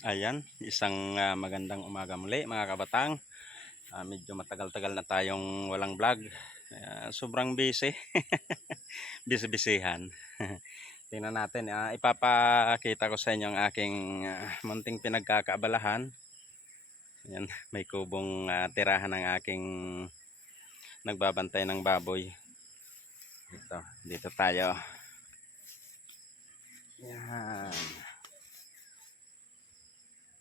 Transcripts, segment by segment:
Ayan, isang ah, magandang umaga muli mga kabatang. Ah, medyo matagal-tagal na tayong walang vlog. Ah, sobrang busy. Busy-busyhan. Tingnan natin, ah, ipapakita ko sa inyo ang aking ah, munting pinagkakaabalahan. Ayan, may kubong ah, tirahan ng aking nagbabantay ng baboy. Dito, dito tayo. Yan.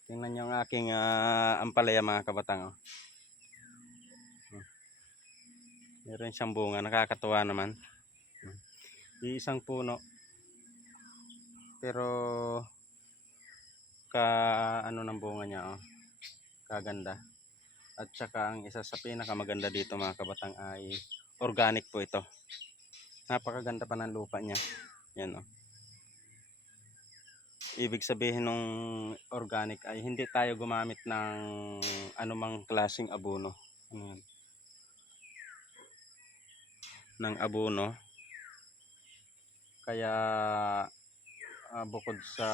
Tingnan nyo ang aking ah, ampalaya mga kabatang. Oh. Meron siyang bunga. Nakakatuwa naman. Iisang puno. Pero ka ano ng bunga niya oh. Kaganda. At saka ang isa sa pinakamaganda dito mga kabatang ay organic po ito. Napakaganda pa ng lupa niya. Yan oh. Ibig sabihin ng organic ay hindi tayo gumamit ng anumang klaseng abono. Ano yan? Ng abono. Kaya ah, bukod sa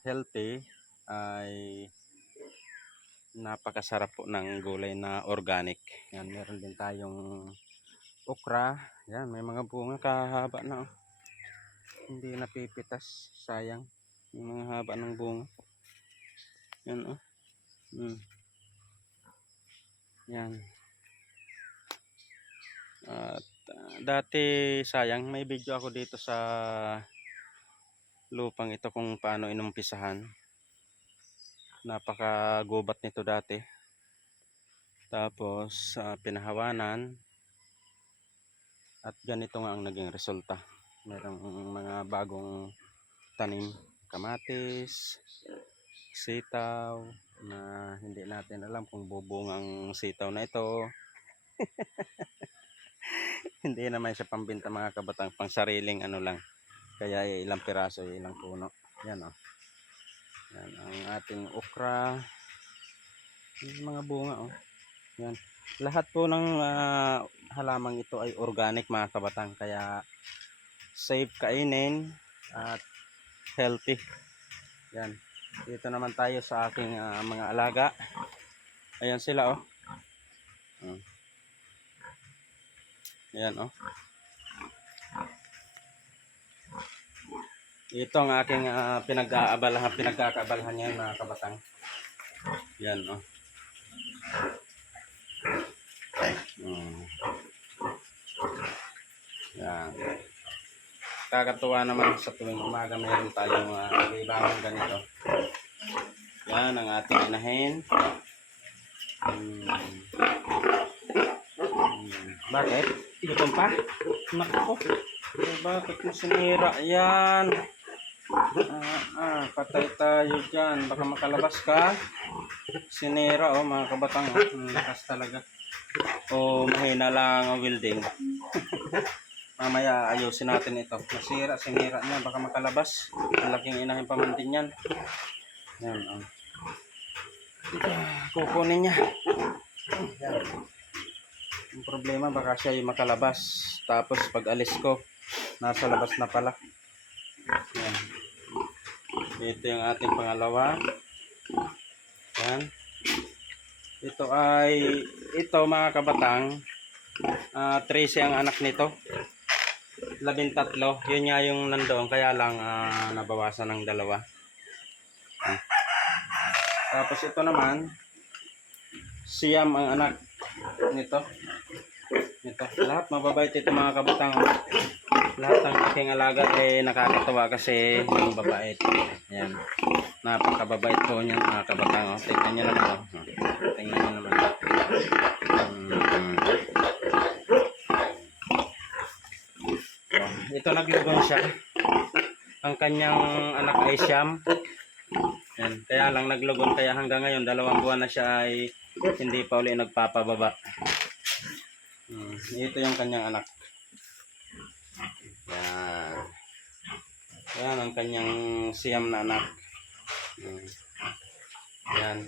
healthy ay napakasarap po ng gulay na organic. Yan, meron din tayong okra. Yan, may mga bunga kahaba na. Oh. Hindi napipitas. Sayang. Yung mga haba ng bunga. Yan oh. Mm. Yan. At ah, dati sayang may video ako dito sa lupang ito kung paano inumpisahan. Napaka gubat nito dati. Tapos ah, pinahawanan. At ganito nga ang naging resulta. Merong mga bagong tanim kamatis, sitaw, na hindi natin alam kung bubungang sitaw na ito. hindi naman siya pambinta mga kabatang, pang sariling ano lang. Kaya ilang piraso, ilang puno. Yan o. Oh. Yan ang ating okra. Mga bunga o. Oh. Yan. Lahat po ng ah, halamang ito ay organic mga kabatang. Kaya safe kainin at healthy. Yan. Dito naman tayo sa aking ah, mga alaga. Ayan sila oh. Hmm. Ayan oh. Ito ang aking ah, pinag-aabalahan, pinagkakaabalahan niyan mga kabatang. Yan oh. Hmm. Yan kakatuwa naman sa tuwing umaga mayroon tayong uh, ganito. Yan ang ating inahin. Hmm. Hmm. Bakit? Gutom pa? Nako. Bakit mo sinira? Yan. Ah, ah, patay tayo dyan. Baka makalabas ka. Sinira oh, mga kabatang. Oh. Hmm, lakas talaga. O mahina lang ang welding. Mamaya ayusin natin ito. Nasira, sinira niya. Baka makalabas. Ang laking inahin pamantin yan. Yan. Oh. Ah, Kukunin niya. Yan. Ang problema baka siya yung makalabas. Tapos pag alis ko, nasa labas na pala. Yan. Ito yung ating pangalawa. Yan. Ito ay, ito mga kabatang, uh, Tracy ang anak nito labintatlo. Yun nga yung nandoon. Kaya lang ah, nabawasan ng dalawa. Ah. Tapos ito naman, siyam ang anak nito. Nito. Lahat mababait ito mga kabutang. Lahat ng aking alaga eh nakakatawa kasi ang babait. Ayan. Napakababait po niyan mga kabatang. Oh. Tingnan nyo naman. Oh. Tingnan nyo naman. Hmm. Ito naglugon siya. Ang kanyang anak ay siyam. Yan. Kaya lang naglugon. Kaya hanggang ngayon, dalawang buwan na siya ay hindi pa uli nagpapababa. Hmm. Ito yung kanyang anak. Yan. Yan ang kanyang siyam na anak. Hmm. Yan.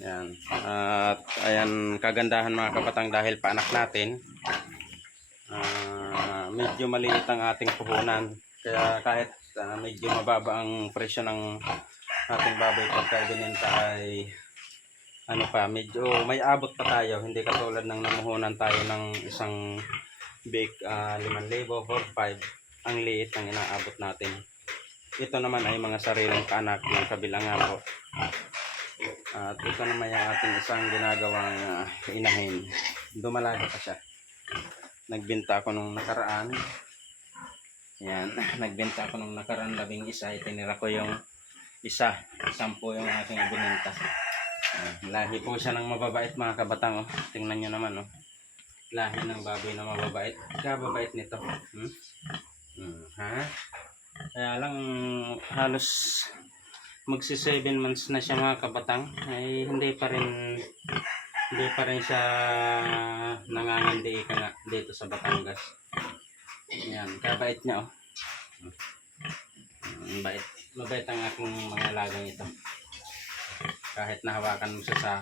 Yan. At ayan kagandahan mga kapatang dahil paanak natin. Medyo maliit ang ating puhunan. Kaya kahit ah, medyo mababa ang presyo ng ating baboy pagka ibinenta ay ano pa, medyo may abot pa tayo. Hindi katulad ng namuhunan tayo ng isang big uh, 5,000 or 5 ang liit ang inaabot natin. Ito naman ay mga sariling kaanak ng kabilang po. At ito naman yung ating isang ginagawang ah, inahin. Dumalaga pa siya. Nagbenta ako nung nakaraan. Yan, nagbenta ako nung nakaraan labing isa. Itinira ko yung isa. Sampo yung aking binenta. Ah, lahi po siya ng mababait mga kabatang. Oh. Tingnan nyo naman. Oh. Lahi ng baboy na mababait. Kababait nito. Hmm? Hmm, ha? Kaya lang halos magsi 7 months na siya mga kabatang ay hindi pa rin hindi pa rin siya nangangandi ka nga dito sa Batangas. Yan, kabait niya oh. Mm, bait. Mabait ang aking mga alagang ito. Kahit nahawakan mo siya sa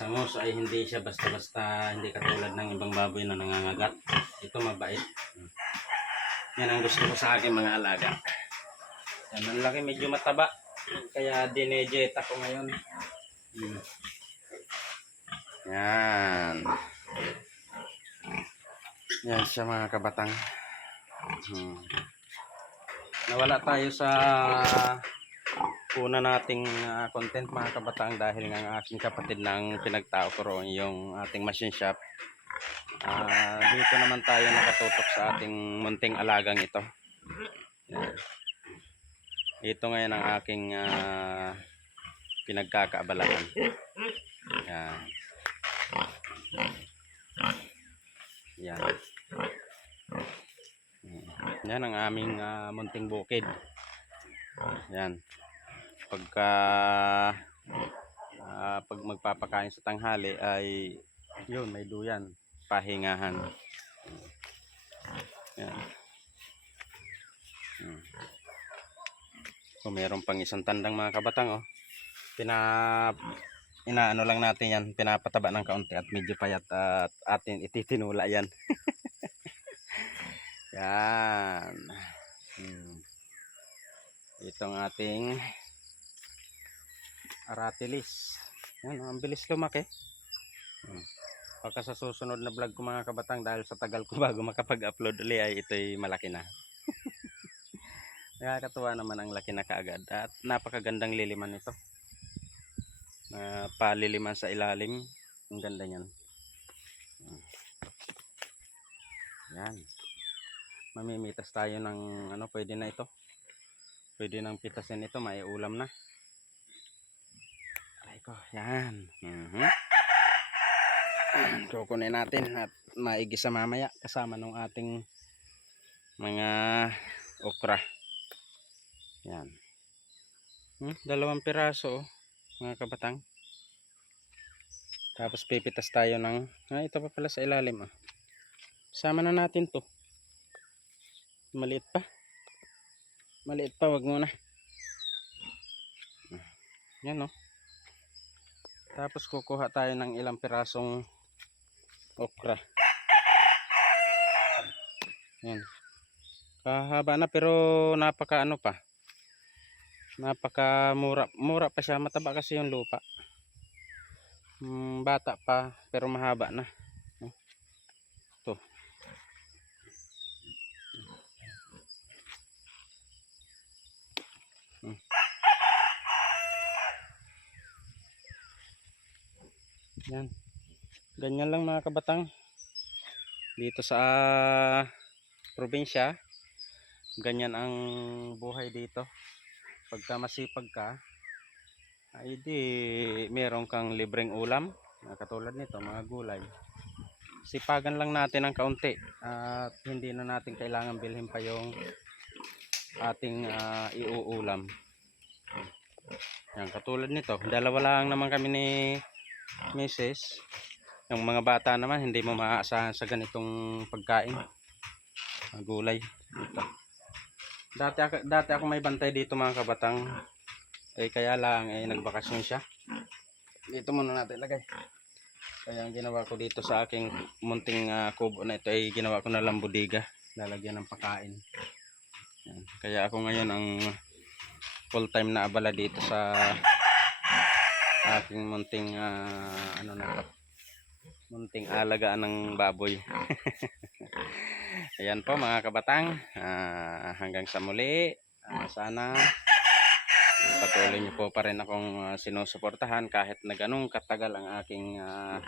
sa nguso ay hindi siya basta-basta hindi katulad ng ibang baboy na nangangagat. Ito mabait. Yan ang gusto ko sa aking mga alaga. Yan, ang laki medyo mataba. Kaya dinejet ako ngayon. Hmm. Yan. Yan siya mga kabatang. Hmm. Nawala tayo sa una nating ah, content mga kabatang dahil nga ang aking kapatid ng pinagtao ko roon yung ating machine shop. Ah, dito naman tayo nakatutok sa ating munting alagang ito. Yan. Ito ngayon ang aking ah, pinagkakaabalahan. Yan. Yan. Yan ang aming ah, munting bukid. Yan. Pagka ah, pag magpapakain sa tanghali ay yun, may duyan, pahingahan. Yan. Mm. Kung meron pang isang tandang mga kabatang oh. Pina inaano lang natin yan, pinapataba ng kaunti at medyo payat at atin ititinula yan. yan. Hmm. Itong ating aratilis. Yan, ang bilis lumaki. Hmm. Pagka sa susunod na vlog ko mga kabatang dahil sa tagal ko bago makapag-upload uli ay ito'y malaki na. Nakakatuwa naman ang laki na kaagad at napakagandang liliman nito. Na paliliman sa ilalim. Ang ganda niyan. Yan. Mamimitas tayo ng ano, pwede na ito. Pwede nang pitasin ito, may ulam na. Aray ko, yan. Mhm. Kukunin natin at maigisa mamaya kasama ng ating mga okra. Yan. Hmm, dalawang piraso oh, mga kabatang. Tapos pipitas tayo ng ah, ito pa pala sa ilalim ah. Sama na natin 'to. Maliit pa. Maliit pa, wag muna. Yan oh. Tapos kukuha tayo ng ilang pirasong okra. Yan. Kahaba na pero napaka ano pa napaka mura mura pa siya mataba kasi yung lupa. Mm, bata pa pero mahaba na. To Mm. yan. Ganyan lang mga kabatang. Dito sa probinsya ganyan ang buhay dito pagka masipag ka ay di meron kang libreng ulam katulad nito mga gulay. Sipagan lang natin ng kaunti at hindi na natin kailangan bilhin pa yung ating ah, iuulam. Yan katulad nito. Dalawa lang naman kami ni Mrs. yung mga bata naman hindi mo maaasahan sa ganitong pagkain. Mga gulay. Ito Dati ako, dati ako may bantay dito mga kabatang. Eh kaya lang eh nagbakasyon siya. Dito muna natin lagay. Kaya ang ginawa ko dito sa aking munting ah, kubo na ito ay ginawa ko na lang budiga. Lalagyan ng pakain. Yan. Kaya ako ngayon ang full time na abala dito sa aking munting ah, ano na munting alagaan ng baboy. Ayan po mga kabatang, ah, hanggang sa muli, ah, sana patuloy niyo po pa rin akong ah, sinusuportahan kahit na ganun katagal ang aking ah,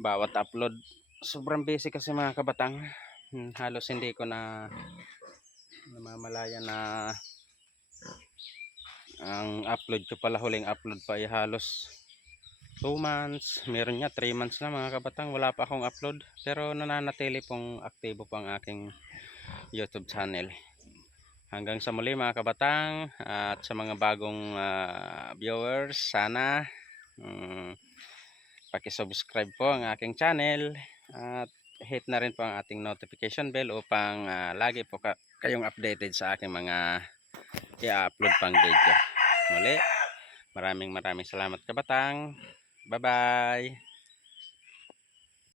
bawat upload. Sobrang busy kasi mga kabatang, Hmm, halos hindi ko na namamalaya na ang upload ko pala huling upload pa ay halos 2 months meron niya 3 months na mga kabatang wala pa akong upload pero nananatili pong aktibo po ang aking youtube channel hanggang sa muli mga kabatang at sa mga bagong ah, viewers sana um, pakisubscribe po ang aking channel at hit na rin po ang ating notification bell upang ah, lagi po ka- kayong updated sa aking mga i-upload pang video. Muli, maraming maraming salamat kabatang. Bye-bye!